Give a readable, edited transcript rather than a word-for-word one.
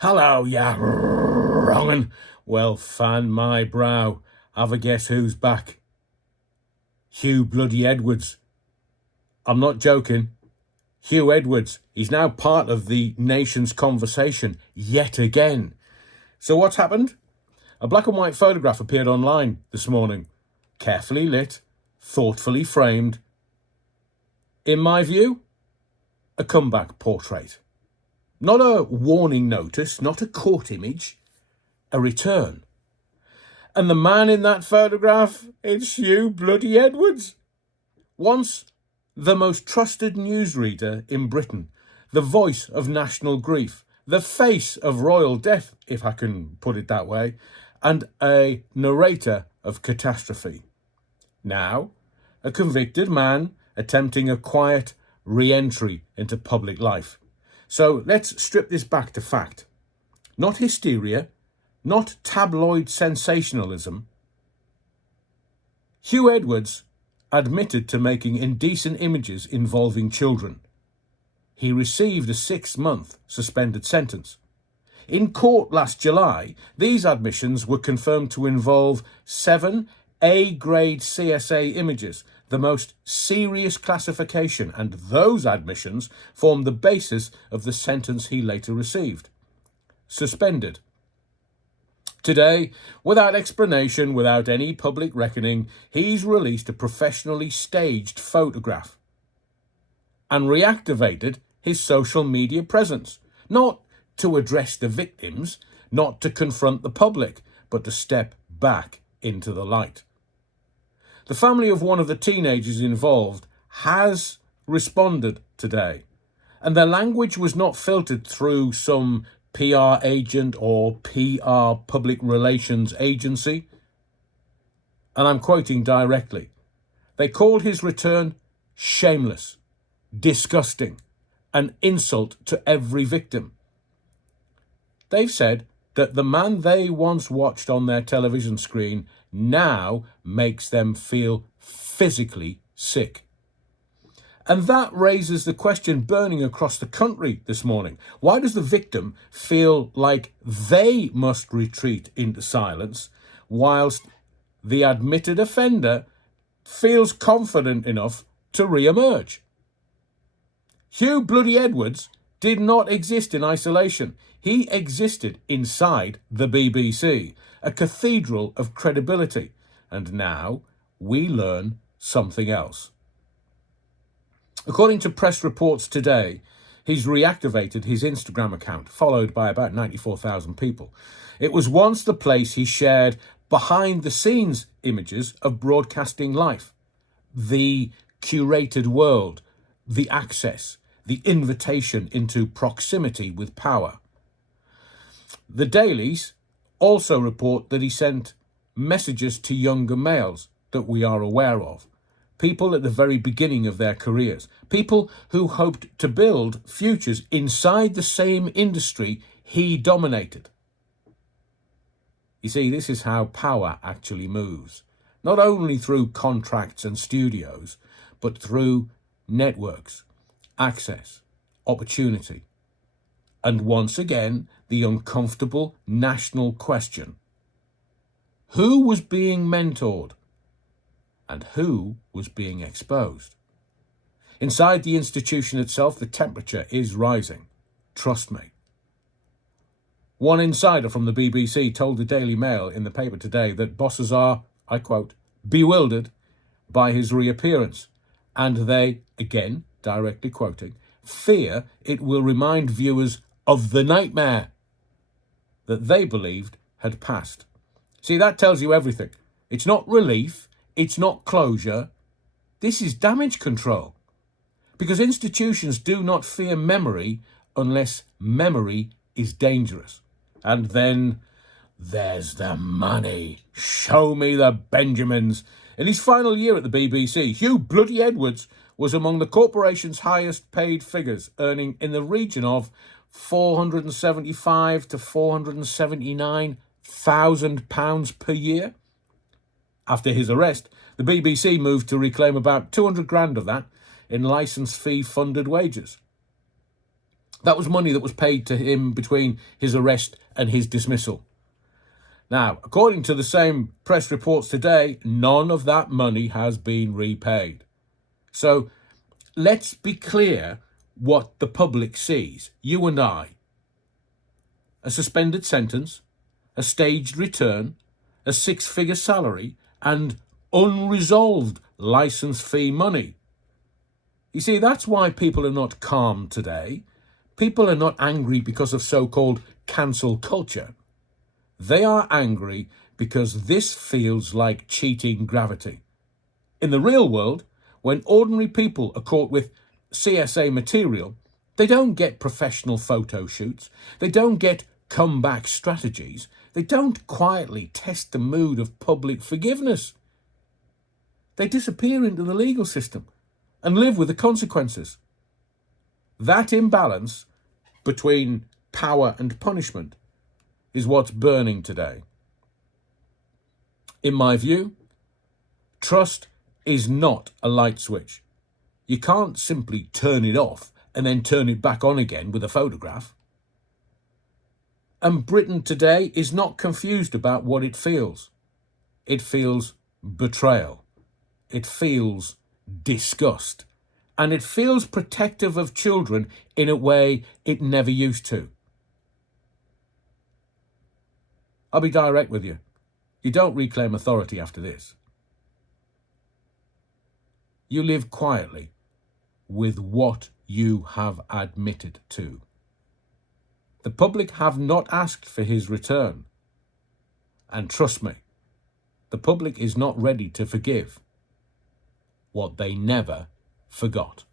Hello, ya wrong'un. Well, fan my brow. Have a guess who's back? Huw bloody Edwards. I'm not joking. Huw Edwards. He's now part of the nation's conversation yet again. So what's happened? A black and white photograph appeared online this morning. Carefully lit, thoughtfully framed. In my view, a comeback portrait. Not a warning notice, not a court image, a return. And the man in that photograph, it's Huw bloody Edwards. Once the most trusted newsreader in Britain, the voice of national grief, the face of royal death, if I can put it that way, and a narrator of catastrophe. Now, a convicted man attempting a quiet re-entry into public life. So let's strip this back to fact. Not hysteria, not tabloid sensationalism. Huw Edwards admitted to making indecent images involving children. He received a 6-month suspended sentence. In court last July, these admissions were confirmed to involve 7 A-grade CSA images, the most serious classification, and those admissions formed the basis of the sentence he later received. Suspended. Today, without explanation, without any public reckoning, he's released a professionally staged photograph and reactivated his social media presence, not to address the victims, not to confront the public, but to step back into the light. The family of one of the teenagers involved has responded today, and their language was not filtered through some PR agent or PR public relations agency. And I'm quoting directly. They called his return shameless, disgusting, an insult to every victim. They've said that the man they once watched on their television screen now makes them feel physically sick. And that raises the question burning across the country this morning. Why does the victim feel like they must retreat into silence whilst the admitted offender feels confident enough to re-emerge? Huw bloody Edwards did not exist in isolation. He existed inside the BBC, a cathedral of credibility. And now we learn something else. According to press reports today, he's reactivated his Instagram account, followed by about 94,000 people. It was once the place he shared behind-the-scenes images of broadcasting life, the curated world, the access, the invitation into proximity with power. The dailies also report that he sent messages to younger males that we are aware of, people at the very beginning of their careers, people who hoped to build futures inside the same industry he dominated. You see, this is how power actually moves, not only through contracts and studios, but through networks, access, opportunity. And once again, the uncomfortable national question: who was being mentored and who was being exposed? Inside the institution itself, the temperature is rising. Trust me. One insider from the BBC told the Daily Mail in the paper today that bosses are, I quote, bewildered by his reappearance, and they, again, directly quoting, fear it will remind viewers of the nightmare that they believed had passed. See, that tells you everything. It's not relief. It's not closure. This is damage control. Because institutions do not fear memory unless memory is dangerous. And then there's the money. Show me the Benjamins. In his final year at the BBC, Huw bloody Edwards was among the corporation's highest paid figures, earning in the region of £475,000 to £479,000 per year. After his arrest, the BBC moved to reclaim about 200 grand of that in licence fee funded wages. That was money that was paid to him between his arrest and his dismissal. Now, according to the same press reports today, none of that money has been repaid. So let's be clear what the public sees, you and I. A suspended sentence, a staged return, a six-figure salary, and unresolved licence fee money. You see, that's why people are not calm today. People are not angry because of so-called cancel culture. They are angry because this feels like cheating gravity. In the real world, when ordinary people are caught with CSA material, they don't get professional photo shoots. They don't get comeback strategies. They don't quietly test the mood of public forgiveness. They disappear into the legal system and live with the consequences. That imbalance between power and punishment is what's burning today. In my view, trust is not a light switch. You can't simply turn it off and then turn it back on again with a photograph. And Britain today is not confused about what it feels. It feels betrayal. It feels disgust. And it feels protective of children in a way it never used to. I'll be direct with you. You don't reclaim authority after this. You live quietly with what you have admitted to. The public have not asked for his return. And trust me, the public is not ready to forgive what they never forgot.